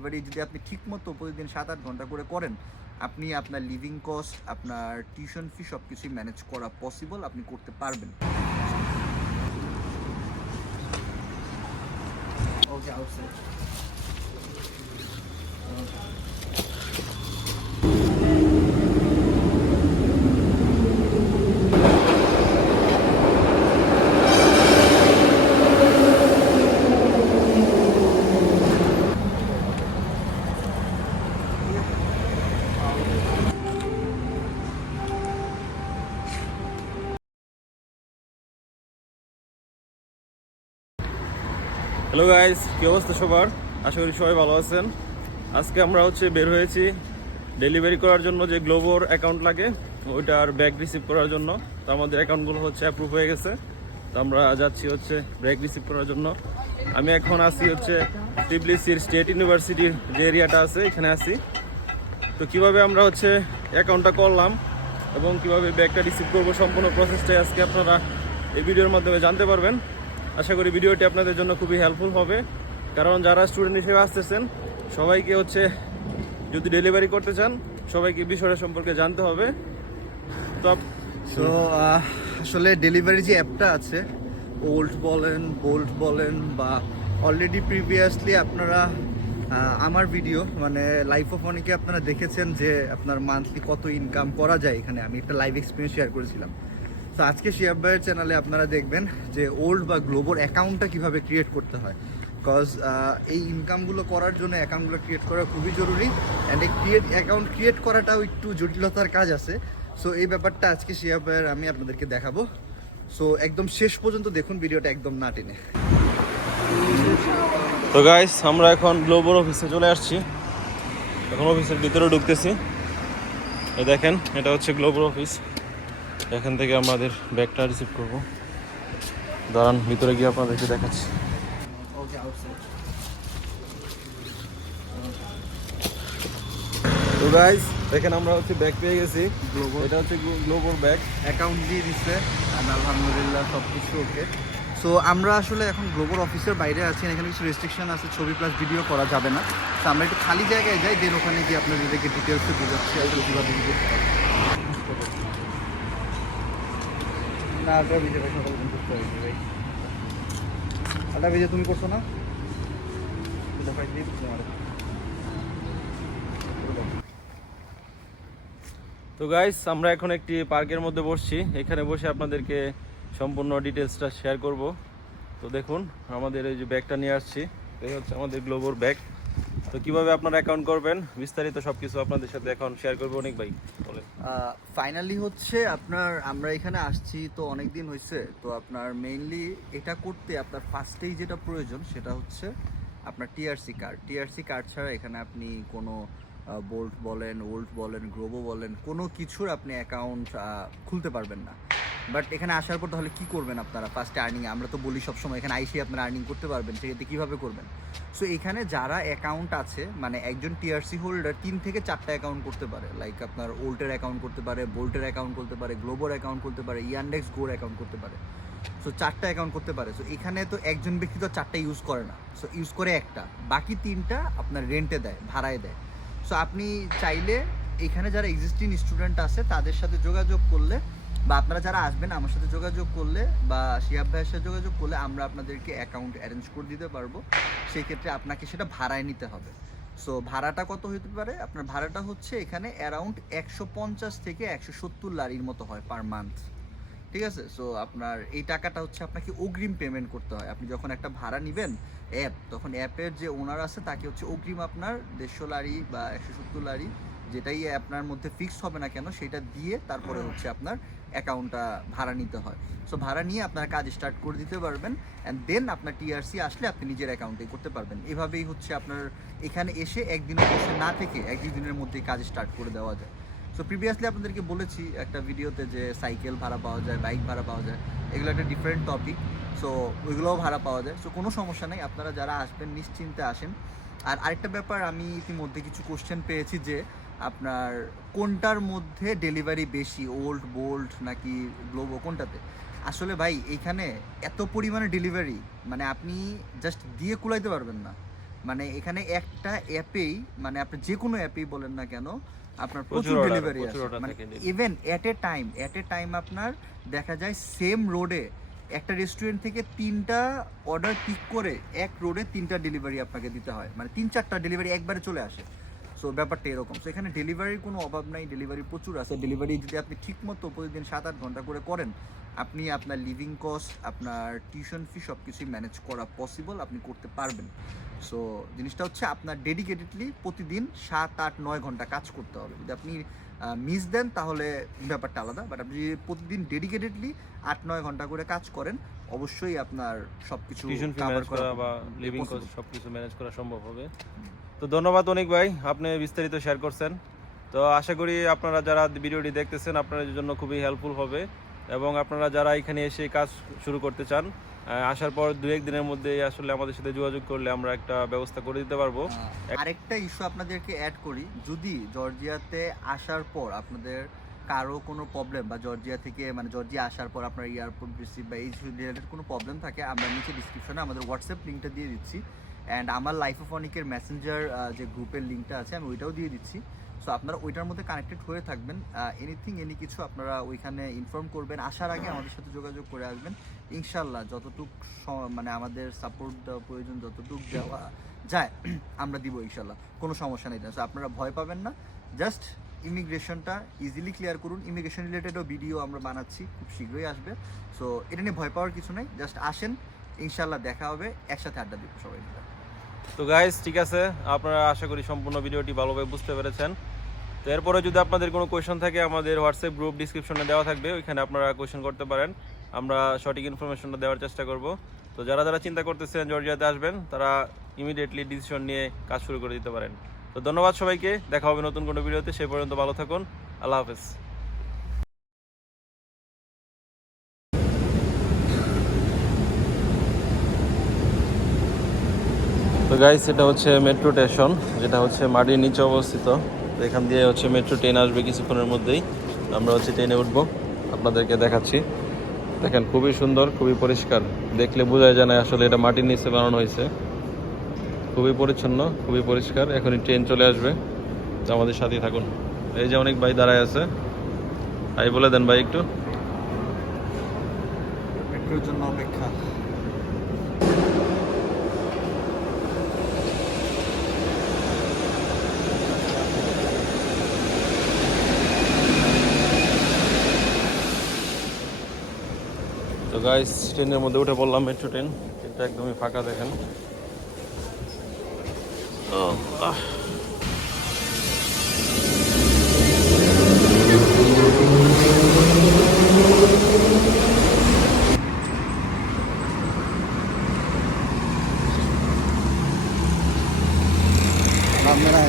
এবারে যদি আপনি ঠিকমতো প্রতিদিন 7-8 ঘন্টা করে করেন, আপনি আপনার লিভিং কস্ট, আপনার টিউশন ফি সব কিছুই ম্যানেজ করা পসিবল, আপনি করতে পারবেন। ওকে, আউটসাইড। হ্যালো গাইস, কি অবস্থা সবার? আশা করি সবাই ভালো আছেন। আজকে আমরা বের হয়েছি ডেলিভারি করার জন্য। যে গ্লোবোর অ্যাকাউন্ট লাগে ওইটার ব্যাগ রিসিভ করার জন্য। তো আমাদের অ্যাকাউন্টগুলো অ্যাপ্রুভ হয়ে গেছে। তো আমরা যাচ্ছি ব্যাগ রিসিভ করার জন্য। আমি এখন আছি টিবলিসির স্টেট ইউনিভার্সিটির যে এরিয়াটা আছে এখানে আছি। তো কিভাবে আমরা অ্যাকাউন্টটা করলাম এবং কিভাবে ব্যাগটা রিসিভ করবো, সম্পূর্ণ প্রসেসটাই আজকে আপনারা এই ভিডিওর মাধ্যমে জানতে পারবেন। আশা করি ভিডিওটি আপনাদের জন্য খুবই হেল্পফুল হবে, কারণ যারা স্টুডেন্ট হিসেবে আসতেছেন সবাইকে যদি ডেলিভারি করতে চান সবাইকে বিষয়টা সম্পর্কে জানতে হবে। তো আসলে ডেলিভারি যে অ্যাপটা আছে, ওল্ড বলেন, বোল্ট বলেন, বা অলরেডি প্রিভিয়াসলি আপনারা আমার ভিডিও মানে লাইফ অফ অনেকে আপনারা দেখেছেন যে আপনার মান্থলি কত ইনকাম করা যায়। এখানে আমি একটা লাইভ এক্সপিরিয়েন্স শেয়ার করেছিলাম। তো আজকে শিহাব ভাইয়ের চ্যানেলে আপনারা দেখবেন যে ওল্ড বা গ্লোবোর অ্যাকাউন্টটা কীভাবে ক্রিয়েট করতে হয়। বিকজ এই ইনকামগুলো করার জন্য অ্যাকাউন্টগুলো ক্রিয়েট করা খুবই জরুরি, অ্যান্ড এই অ্যাকাউন্ট ক্রিয়েট করাটাও একটু জটিলতার কাজ আছে। সো এই ব্যাপারটা আজকে শিহাব ভাইয়ের আমি আপনাদেরকে দেখাবো। সো একদম শেষ পর্যন্ত দেখুন ভিডিওটা, একদম না টেনে। তো গাইস, আমরা এখন গ্লোবোর অফিসে চলে আসছি। এখন অফিসের ভিতরে ঢুকতেছি। দেখেন, এটা গ্লোবোর অফিস। এখান থেকে আমাদের ব্যাগটা রিসিভ করবো। দাঁড়ান, ভিতরে গিয়ে আপনাদেরকে দেখাচ্ছি। ওকে, আউটসাইড। তো গাইস দেখেন, আমরা ব্যাগ পেয়ে গেছি। এটা গ্লোবোর ব্যাগ। অ্যাকাউন্ট দিয়ে দিচ্ছে, আলহামদুলিল্লাহ সব কিছু ওকে। সো আমরা আসলে এখন গ্লোবোর অফিসের বাইরে আছি, এখানে কিছু রেস্ট্রিকশন আছে, ছবি প্লাস ভিডিও করা যাবে না। তো আমরা একটু খালি জায়গায় যাই, দেন ওখানে গিয়ে আপনাদেরকে ডিটেলসে বোঝাচ্ছি আর কীভাবে করতে হবে। না, আলটা ভিজে ভাই, সকাল করতে হবে ভাই। আলটা ভিজে তুমি করছো না? তো গাইস, আমরা এখন একটি পার্কের মধ্যে বসছি। এখানে বসে আপনাদেরকে সম্পূর্ণ ডিটেলসটা শেয়ার করব। তো দেখুন, আমাদের এই যে ব্যাগটা নিয়ে আসছি, এই আমাদের গ্লোবোর ব্যাগ। তো কিভাবে আপনারা অ্যাকাউন্ট করবেন বিস্তারিত সবকিছু আপনাদের সাথে এখন শেয়ার করবো। অনেক ভাই বলেন। ফাইনালি আমরা এখানে আসছি তো অনেক দিন হয়েছে। তো আপনার মেইনলি এটা করতে আপনার ফার্স্টেই যেটা প্রয়োজন সেটা আপনার টিআরসি কার্ড ছাড়া এখানে আপনি কোনো বোল্ট বলেন, ওল্ড বলেন, গ্লোবো বলেন, কোনো কিছুর আপনি অ্যাকাউন্ট খুলতে পারবেন না। বাট এখানে আসার পর তাহলে কী করবেন আপনারা? ফার্স্টে আর্নিং, আমরা তো বলি সবসময় এখানে আইসি আপনারা আর্নিং করতে পারবেন, সেক্ষেত্রে কীভাবে করবেন? সো এখানে যারা অ্যাকাউন্ট আছে, মানে একজন টিআরসি হোল্ডার 3 থেকে 4টা অ্যাকাউন্ট করতে পারে। লাইক আপনার ওল্টের অ্যাকাউন্ট করতে পারে, বোল্টের অ্যাকাউন্ট করতে পারে, গ্লোবোর অ্যাকাউন্ট করতে পারে, ইয়ান্ডেক্স গোর অ্যাকাউন্ট করতে পারে। সো 4টা অ্যাকাউন্ট করতে পারে। সো এখানে তো একজন ব্যক্তি তো 4টা ইউজ করে না, সো ইউজ করে একটা, বাকি 3টা আপনার রেন্টে দেয়, ভাড়ায় দেয়। সো আপনি চাইলে এখানে যারা এক্সিস্টিং স্টুডেন্ট আছে তাদের সাথে যোগাযোগ করলে, বা আপনারা যারা আসবেন আমার সাথে যোগাযোগ করলে, বা শিহাব ভাইয়ের সাথে যোগাযোগ করলে আমরা আপনাদেরকে অ্যাকাউন্ট অ্যারেঞ্জ করে দিতে পারবো। সেই ক্ষেত্রে আপনাকে সেটা ভাড়ায় নিতে হবে। সো ভাড়াটা কত হতে পারে? আপনার ভাড়াটা এখানে অ্যারাউন্ড 150 থেকে 170 লারির মতো হয় পার মান্থ। ঠিক আছে? সো আপনার এই টাকাটা আপনাকে অগ্রিম পেমেন্ট করতে হয়। আপনি যখন একটা ভাড়া নেবেন অ্যাপ, তখন অ্যাপের যে ওনার আছে তাকে অগ্রিম আপনার 150 লারি বা 170 লারি, যেটাই আপনার মধ্যে ফিক্স হবে না কেন, সেটা দিয়ে তারপরে আপনার অ্যাকাউন্টটা ভাড়া নিতে হয়। সো ভাড়া নিয়ে আপনার কাজ স্টার্ট করে দিতে পারবেন, অ্যান্ড দেন আপনার টিআরসি আসলে আপনি নিজের অ্যাকাউন্টে করতে পারবেন। এভাবেই আপনার এখানে এসে একদিনও বসে না থেকে 1-2 দিনের মধ্যেই কাজ স্টার্ট করে দেওয়া যায়। সো প্রিভিয়াসলি আপনাদেরকে বলেছি একটা ভিডিওতে যে সাইকেল ভাড়া পাওয়া যায়, বাইক ভাড়া পাওয়া যায়, এগুলো একটা ডিফারেন্ট টপিক। সো ওইগুলোও ভাড়া পাওয়া যায়। সো কোনো সমস্যা নেই, আপনারা যারা আসবেন নিশ্চিন্তে আসেন। আর আরেকটা ব্যাপার, আমি ইতিমধ্যে কিছু কোশ্চেন পেয়েছি যে আপনার কোনটার মধ্যে ডেলিভারি বেশি, ওল্ড, বোল্ট নাকি গ্লোবো, কোনটাতে? আসলে ভাই এইখানে এত পরিমাণে ডেলিভারি, মানে আপনি জাস্ট দিয়ে কুলাইতে পারবেন না। মানে এখানে একটা অ্যাপেই, মানে আপনি যে কোনো অ্যাপেই বলেন না কেন, আপনার প্রচুর প্রচুর order, ডেলিভারি প্রচুর আছে। order মানে থাকে daily। ইভেন এট এ টাইম আপনার দেখা যায় সেম রোডে একটা রেস্টুরেন্ট থেকে 3টা অর্ডার পিক করে এক রোডে 3টা ডেলিভারি আপনাকে দিতে হয়, মানে 3-4টা ডেলিভারি একবারে চলে আসে। সো ব্যাপারটা এরকম। সো এখানে ডেলিভারির কোনো অভাব নাই, ডেলিভারি প্রচুর আছে। ডেলিভারি যদি আপনি ঠিকমতো প্রতিদিন 7-8 ঘন্টা করে করেন, আপনি আপনার লিভিং কস্ট, আপনার টিউশন ফি সব কিছুই ম্যানেজ করা পসিবল, আপনি করতে পারবেন। সো জিনিসটা হচ্ছে আপনার ডেডিকেটেডলি প্রতিদিন 7-8-9 ঘন্টা কাজ করতে হবে। যদি আপনি মিস দেন তাহলে ব্যাপারটা আলাদা, বাট আপনি যদি প্রতিদিন ডেডিকেটেডলি 8-9 ঘন্টা করে কাজ করেন, অবশ্যই আপনার সব কিছু টিউশন ফি কাভার ম্যানেজ করা করা বা লিভিং possible। কস্ট সবকিছু ম্যানেজ করা সম্ভব হবে। তো ধন্যবাদ অনেক ভাই, আপনি বিস্তারিত শেয়ার করছেন। তো আশা করি আপনারা যারা ভিডিওটি দেখতেছেন আপনাদের জন্য খুবই হেল্পফুল হবে, এবং আপনারা যারা এখানে এসে কাজ শুরু করতে চান, আসার পর 2-1 দিনের মধ্যে আসলে আমাদের সাথে যোগাযোগ করলে আমরা একটা ব্যবস্থা করে দিতে পারবো। আরেকটা ইস্যু আপনাদেরকে অ্যাড করি, যদি জর্জিয়াতে আসার পর আপনাদের কারো কোনো প্রবলেম, বা জর্জিয়া থেকে মানে জর্জিয়া আসার পর আপনার এয়ারপোর্ট রিসিভ বা এই রিলেটেড কোনো প্রবলেম থাকে, আমরা নিচে ডিসক্রিপশনে আমাদের হোয়াটসঅ্যাপ লিঙ্কটা দিয়ে দিচ্ছি, অ্যান্ড আমার লাইফ অফ অনিকের মেসেঞ্জার যে গ্রুপের লিঙ্কটা আছে আমি ওইটাও দিয়ে দিচ্ছি। সো আপনারা ওইটার মধ্যে কানেক্টেড হয়ে থাকবেন। এনি কিছু আপনারা ওইখানে ইনফর্ম করবেন, আসার আগে আমাদের সাথে যোগাযোগ করে আসবেন। ইনশাল্লাহ যতটুক মানে আমাদের সাপোর্ট দেওয়া প্রয়োজন, যতটুক দেওয়া যায় আমরা দিব ইনশাল্লাহ, কোনো সমস্যা নেই। সো আপনারা ভয় পাবেন না, জাস্ট ইমিগ্রেশনটা ইজিলি ক্লিয়ার করুন। ইমিগ্রেশন রিলেটেডও ভিডিও আমরা বানাচ্ছি, খুব শীঘ্রই আসবে। সো এটা নিয়ে ভয় পাওয়ার কিছু নেই, জাস্ট আসেন, ইনশাল্লাহ দেখা হবে, একসাথে আড্ডা দিব সবাই মিলে। তো গাইস ঠিক আছে, আপনারা আশা করি সম্পূর্ণ ভিডিওটি ভালোভাবে বুঝতে পেরেছেন। তো এরপরে যদি আপনাদের কোনো কোয়েশন থাকে আমাদের হোয়াটসঅ্যাপ গ্রুপ ডিসক্রিপশনে দেওয়া থাকবে, ওইখানে আপনারা কোয়েশন করতে পারেন, আমরা সঠিক ইনফরমেশনটা দেওয়ার চেষ্টা করব। তো যারা যারা চিন্তা করতেছেন জর্জিয়াতে আসবেন, তারা ইমিডিয়েটলি ডিসিশন নিয়ে কাজ শুরু করে দিতে পারেন। তো ধন্যবাদ সবাইকে, দেখা হবে নতুন কোনো ভিডিওতে, সেই পর্যন্ত ভালো থাকুন, আল্লাহ হাফেজ। তো গাইস এটা হচ্ছে মেট্রো স্টেশন, যেটা হচ্ছে মাটির নিচে অবস্থিত। তো এখান দিয়ে হচ্ছে মেট্রো ট্রেন আসবে কিছুক্ষণের মধ্যেই, আমরা হচ্ছে ট্রেনে উঠবো, আপনাদেরকে দেখাচ্ছি। দেখেন খুবই সুন্দর, খুবই পরিষ্কার, দেখলে বোঝা যায় না আসলে এটা মাটির নিচে বানানো হয়েছে। খুবই পরিচ্ছন্ন, খুবই পরিষ্কার। এখনই ট্রেন চলে আসবে, তো আমাদের সাথেই থাকুন। এই যে অনেক ভাই দাঁড়ায় আছে, ভাই বলে দেন ভাই একটু। মেট্রোর জন্য অপেক্ষা। তো গাইস ট্রেনের মধ্যে উঠে পড়লাম, মেট্রো ট্রেন, ট্রেনটা একদমই ফাঁকা দেখেন। আপনারা